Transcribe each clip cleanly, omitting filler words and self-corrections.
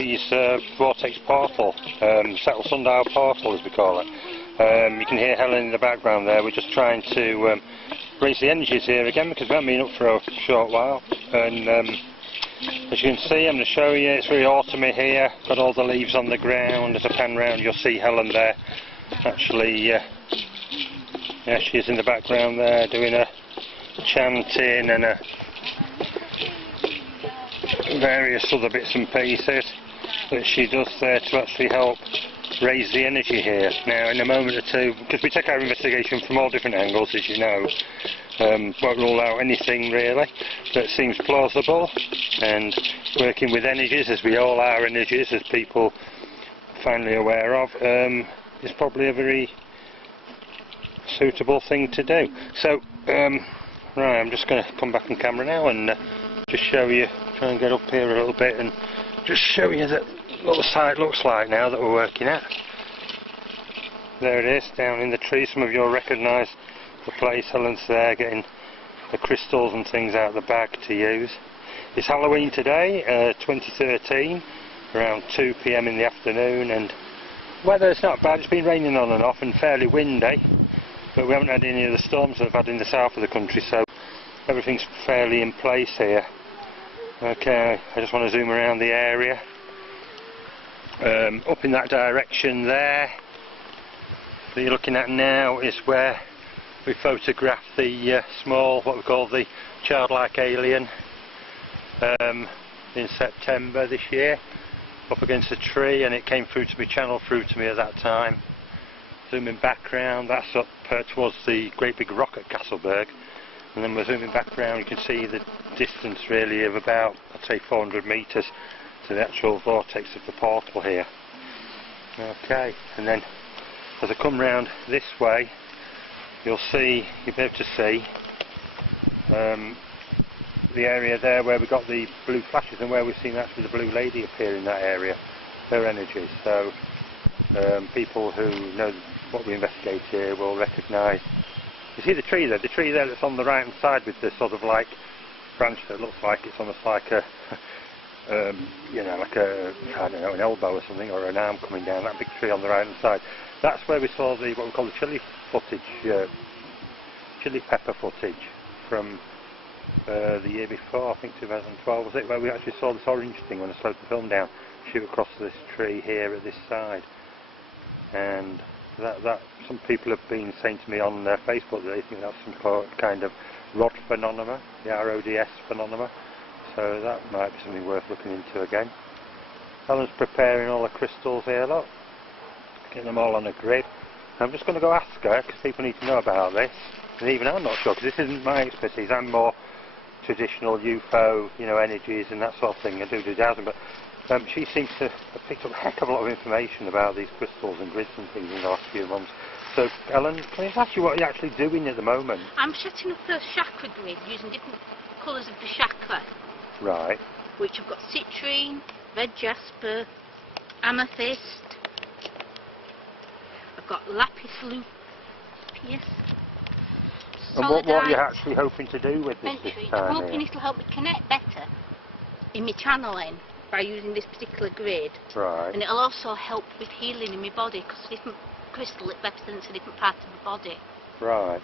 Louise Vortex Portal, Settle Sundial Portal as we call it. You can hear Helen in the background there. We're just trying to raise the energies here again because we haven't been up for a short while. And as you can see, I'm going to show you, it's very autumny here, got all the leaves on the ground. As I pan round you'll see Helen there. Actually, yeah, she is in the background there doing a chanting and various other bits and pieces that she does there to actually help raise the energy here. Now in a moment or two, because we take our investigation from all different angles as you know, won't rule out anything really that seems plausible, and working with energies, as we all are energies, as people are finally aware of, is probably a very suitable thing to do. So right, I'm just going to come back on camera now and just show you, try and get up here a little bit and just show you that what the site looks like now that we're working at. There it is, down in the tree. Some of you will recognise the place. Helen's there getting the crystals and things out of the bag to use. It's Halloween today, 2013, around 2 PM in the afternoon, and weather's not bad. It's been raining on and off and fairly windy, but we haven't had any of the storms that we've had in the south of the country, so everything's fairly in place here. Okay, I just want to zoom around the area. Up in that direction there that you're looking at now is where we photographed the small, what we call the childlike alien, in September this year, up against a tree, and it came through to me, channeled through to me at that time. Zooming back round, that's up towards the great big rock at Castleberg, and then we're zooming back round. You can see the distance really of about, I'd say 400 metres to the actual vortex of the portal here. Okay, and then as I come round this way, you'll be able to see the area there where we got the blue flashes and where we've seen actually the blue lady appear in that area, her energy. So people who know what we investigate here will recognise. You see the tree there that's on the right hand side with the sort of like branch that looks like it's almost like a you know, like a, I don't know, an elbow or something, or an arm coming down, that big tree on the right hand side. That's where we saw the, what we call the chili footage, chili pepper footage from the year before, I think 2012 was it, where we actually saw this orange thing when I slowed the film down, shoot across this tree here at this side. And that some people have been saying to me on their Facebook that they think that's some kind of rod phenomena, the RODS phenomena. So that might be something worth looking into again. Helen's preparing all the crystals here, look, getting them all on a grid. I'm just going to go ask her, because people need to know about this, and even I'm not sure, because this isn't my expertise. I'm more traditional UFO, you know, energies and that sort of thing. I do dowsing, but she seems to have picked up a heck of a lot of information about these crystals and grids and things in the last few months. So, Helen, can I ask you what you're actually doing at the moment? I'm setting up the chakra grid using different colours of the chakra. Right. Which I've got citrine, red jasper, amethyst. I've got lapis lazuli. And what are you actually hoping to do with this time? I'm hoping it'll help me connect better in my channeling by using this particular grid. Right. And it'll also help with healing in my body, because different crystal, it represents a different part of the body. Right.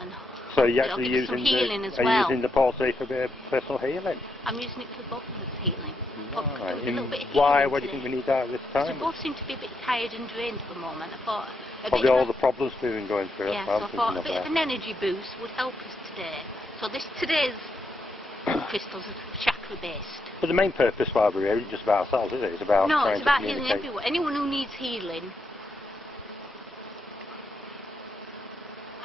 And so you're actually using healing as well. Are you using the portal for a bit of personal healing? I'm using it for both of us healing. Right. Why? Why do you think we need that at this time? So both seem to be a bit tired and drained at the moment. I thought probably all the problems we've been going through. Yeah, so I thought a bit of an energy boost would help us today. So today's crystals are chakra based. But the main purpose why we're here isn't just about ourselves, is it? It's about it's about healing everyone. Anyone who needs healing.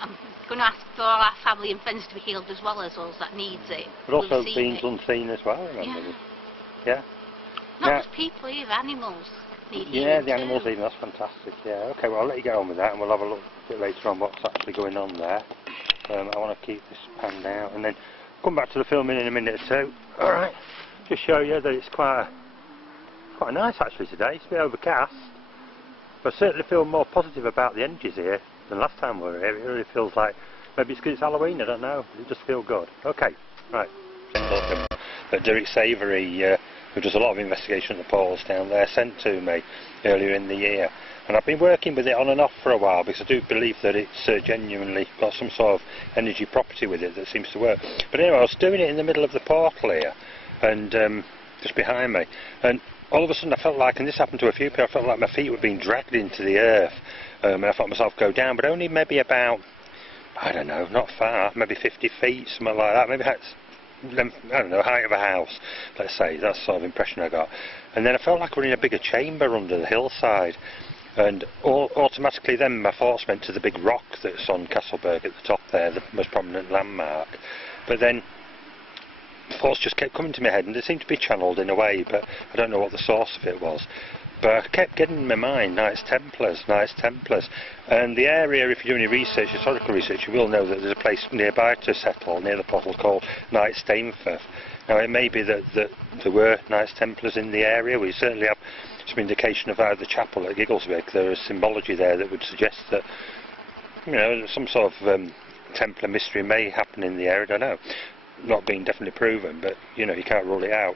I'm going to ask for all our family and friends to be healed as well as us that needs it. But also beings unseen as well, remember? Yeah. Not just people either, animals need healing. Yeah, the animals even, that's fantastic, yeah. Okay, well I'll let you get on with that and we'll have a look a bit later on what's actually going on there. I want to keep this panned out and then come back to the filming in a minute or two. Alright, just show you that it's quite nice actually today. It's a bit overcast, but I certainly feel more positive about the energies here than last time we were here. It really feels like, maybe it's because it's Halloween, I don't know, it just feels good. Okay, right. Derek Savoury who does a lot of investigation at the portals down there, sent to me earlier in the year. And I've been working with it on and off for a while because I do believe that it's genuinely got some sort of energy property with it that seems to work. But anyway, I was doing it in the middle of the portal here, and just behind me, and all of a sudden I felt like, and this happened to a few people, I felt like my feet were being dragged into the earth, and I felt myself go down, but only maybe about, I don't know, not far, maybe 50 feet, something like that, maybe that's, I don't know, height of a house, let's say. That's the sort of impression I got. And then I felt like we were in a bigger chamber under the hillside, and automatically then my thoughts went to the big rock that's on Castleberg at the top there, the most prominent landmark. But then thoughts just kept coming to my head, and they seemed to be channelled in a way, but I don't know what the source of it was. But I kept getting in my mind Knights Templars, Knights Templars. And the area, if you do any research, historical research, you will know that there's a place nearby to settle, near the portal, called Knights Stainforth. Now it may be that there were Knights Templars in the area. We certainly have some indication of that at the chapel at Giggleswick. There is symbology there that would suggest that, you know, some sort of Templar mystery may happen in the area, I don't know. Not being definitely proven, but you know, you can't rule it out.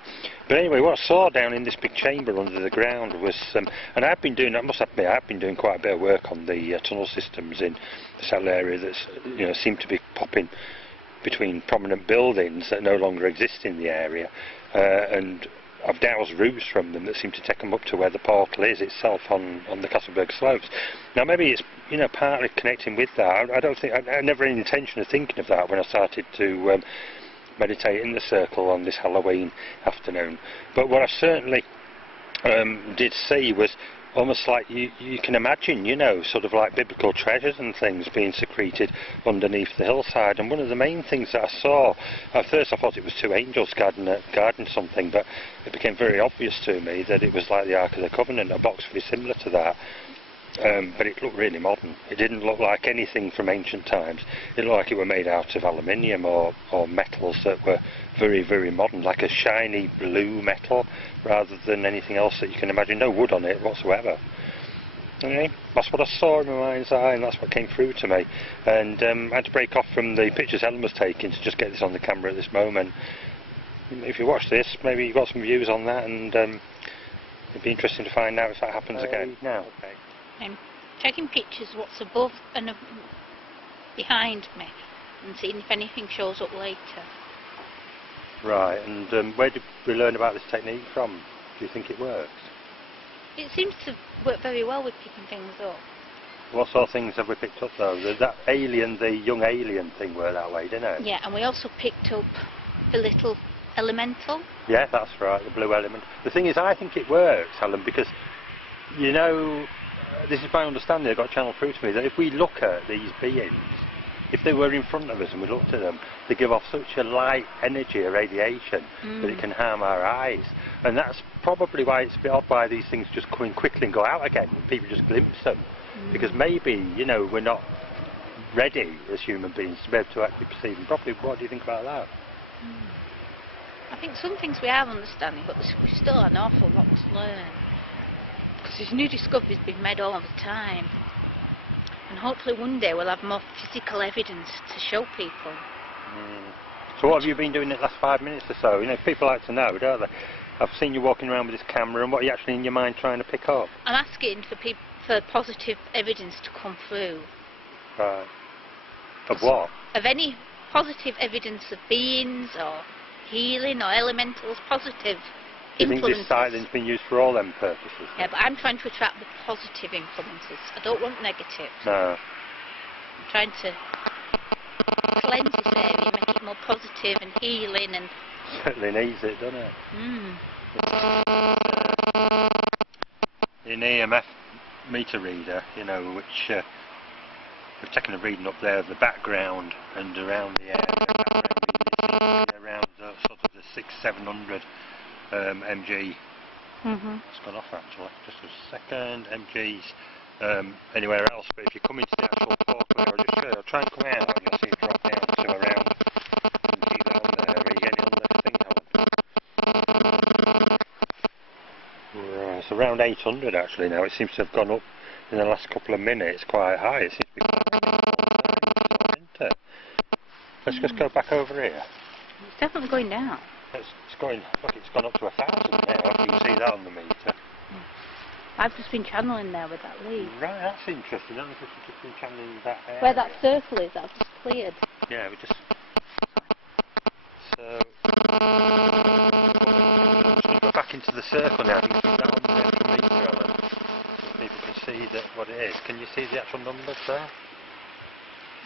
But anyway, what I saw down in this big chamber under the ground was, and I've been doing, I must admit, I've been doing quite a bit of work on the tunnel systems in the Settle area that's, you know, seem to be popping between prominent buildings that no longer exist in the area, and I've dowsed routes from them that seem to take them up to where the portal is itself on the Castleberg slopes. Now maybe it's, you know, partly connecting with that. I don't think, I never had any intention of thinking of that when I started to meditate in the circle on this Halloween afternoon. But what I certainly did see was almost like you can imagine, you know, sort of like biblical treasures and things being secreted underneath the hillside. And one of the main things that I saw, at first I thought it was two angels guarding something, but it became very obvious to me that it was like the Ark of the Covenant, a box very similar to that. But it looked really modern. It didn't look like anything from ancient times. It looked like it were made out of aluminium or metals that were very, very modern, like a shiny blue metal rather than anything else that you can imagine. No wood on it whatsoever. Okay? That's what I saw in my mind's eye, and that's what came through to me. And I had to break off from the pictures Ellen was taking to just get this on the camera at this moment. If you watch this, maybe you've got some views on that, and it'd be interesting to find out if that happens again. No. Okay. I'm taking pictures of what's above and behind me and seeing if anything shows up later. Right, and where did we learn about this technique from? Do you think it works? It seems to work very well with picking things up. What sort of things have we picked up though? That alien, the young alien thing worked that way, didn't it? Yeah, and we also picked up the little elemental. Yeah, that's right, the blue element. The thing is, I think it works, Helen, because, you know, this is my understanding, it got channeled through to me, that if we look at these beings, if they were in front of us and we looked at them, they give off such a light energy, a radiation, that it can harm our eyes. And that's probably why it's a bit odd why these things just come in quickly and go out again, and people just glimpse them. Because maybe, you know, we're not ready as human beings to be able to actually perceive them properly. What do you think about that? I think some things we are understanding, but we still have an awful lot to learn. Because there's new discoveries being made all the time. And hopefully one day we'll have more physical evidence to show people. So what have you been doing in the last 5 minutes or so? You know, people like to know, don't they? I've seen you walking around with this camera, and what are you actually in your mind trying to pick up? I'm asking for positive evidence to come through. Right. Of what? Of any positive evidence of beings or healing or elementals, positive Do you influences. think this silence has been used for all them purposes? Yeah, but I'm trying to attract the positive influences. I don't want negative. No. I'm trying to cleanse this area, make it more positive and healing and... Certainly needs it, doesn't it? An EMF meter reader, you know, which we've taken a reading up there of the background and around the area, around sort of the 600-700 mg. It's gone off actually, just a second. mgs anywhere else, but if you come into the actual portal, I'll try and come out and you'll see it drop down to around, and see that on there. Are you getting on the thing on? Right, it's around 800 actually now. It seems to have gone up in the last couple of minutes quite high. It seems to be quite, isn't it? Let's just go back over here. It's definitely going down. It's going. Look, it's gone up to 1,000 now. You can see that on the meter. I've just been channeling there with that lead. Right, that's interesting. Only because we've just been channeling that area. Where that circle is, I've just cleared. Yeah, we just. So. I'm just going to go back into the circle now. You can see that on the actual meter, Alan. So people can see that what it is. Can you see the actual numbers there?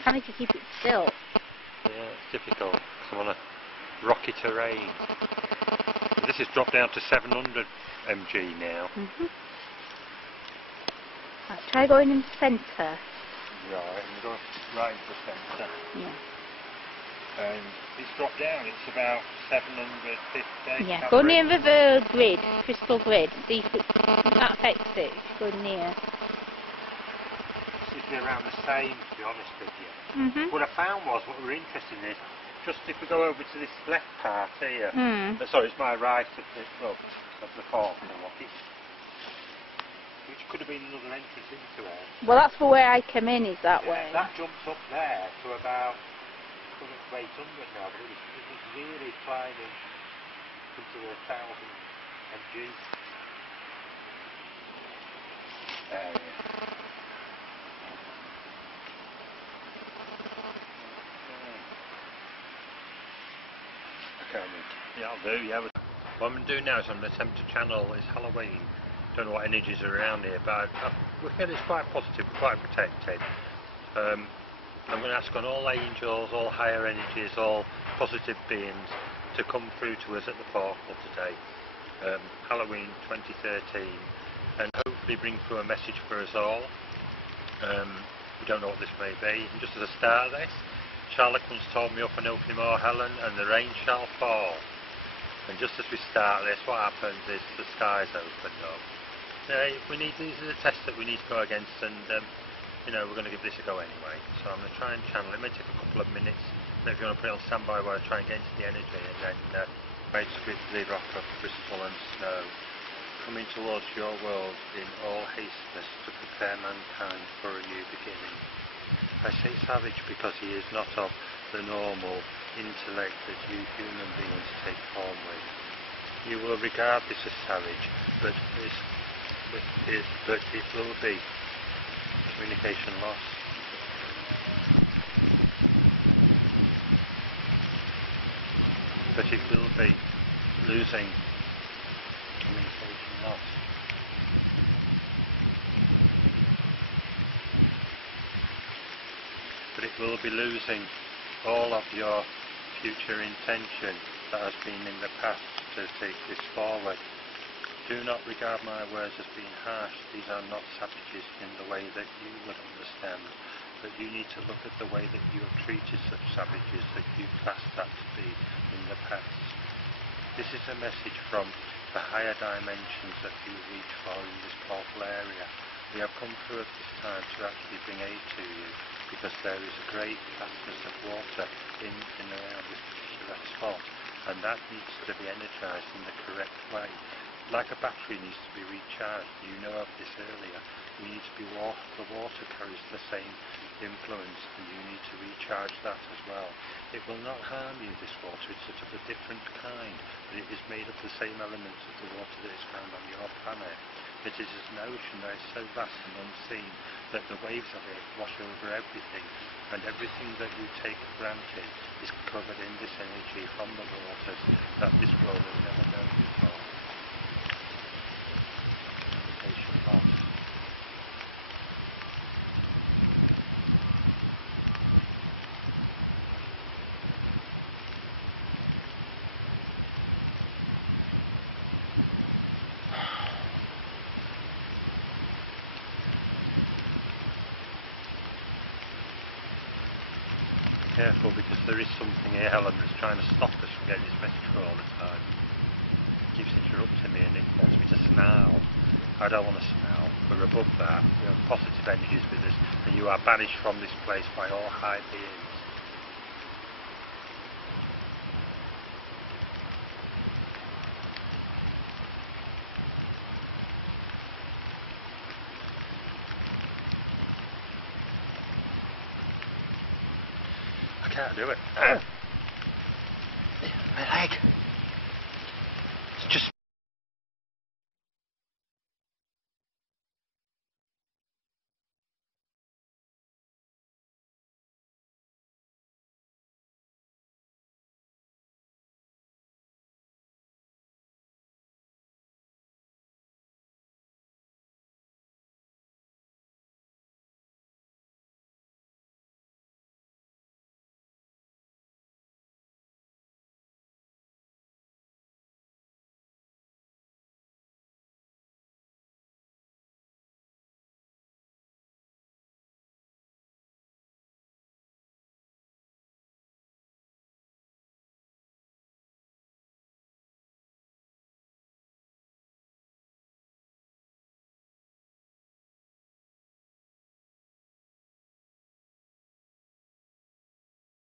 Can if you keep it still? Yeah, it's difficult because I'm on a rocky terrain. So this has dropped down to 700 mg now. Right, try going in the centre. Right, and go right into the centre. Yeah. And it's dropped down, it's about 750. Yeah, go near the grid, crystal grid, see if that affects it if you go near. It's around the same, to be honest with you. What I found was, what we're interested in is, just if we go over to this left part here, sorry, it's my right of the, well, of the fork, which could have been another entrance into it. Well, that's for where I came in, is that way. That jumps up there to about 800 now, but it was really climbing into the 1,000 mg area. Okay, yeah, I'll do, yeah. What I'm going to do now is I'm going to attempt to channel, it's Halloween. Don't know what energies are around here, but we feel it's quite positive, quite protected. I'm going to ask on all angels, all higher energies, all positive beings to come through to us at the portal today, Halloween 2013, and hopefully bring through a message for us all. We don't know what this may be. And just at the start of this, Charlotte once told me up in Ilkley Helen, and the rain shall fall. And just as we start this, what happens is the skies open up. These are the tests that we need to go against, and you know, we're going to give this a go anyway. So I'm going to try and channel. It may take a couple of minutes. Maybe if you want to put it on standby while I try and get into the energy, and then wait with the rock of crystal and snow, coming towards your world in all hasteness to prepare mankind for a new beginning. I say savage because he is not of the normal intellect that you human beings take form with. You will regard this as savage, but it will be communication loss. But it will be losing communication loss. But it will be losing all of your future intention that has been in the past to take this forward. Do not regard my words as being harsh. These are not savages in the way that you would understand, but you need to look at the way that you have treated such savages that you classed that to be in the past. This is a message from the higher dimensions that you reach for in this portal area. We have come through at this time to actually bring aid to you, because there is a great vastness of water in and around this particular spot, and that needs to be energized in the correct way. Like a battery needs to be recharged, you know of this earlier. You need to be water, the water carries the same influence, and you need to recharge that as well. It will not harm you, this water, it's of a different kind, but it is made of the same elements of the water that is found on your planet. It is an ocean that is so vast and unseen that the waves of it wash over everything, and everything that you take for granted is covered in this energy from the waters that this world has never known before. Communication loss. Careful, because there is something here, Helen, that's trying to stop us from getting this message for all the time. It keeps interrupting me and it wants me to snarl. I don't want to snarl. We're above that. We have positive energies with us, and you are banished from this place by all high beings. I can't do it. My leg.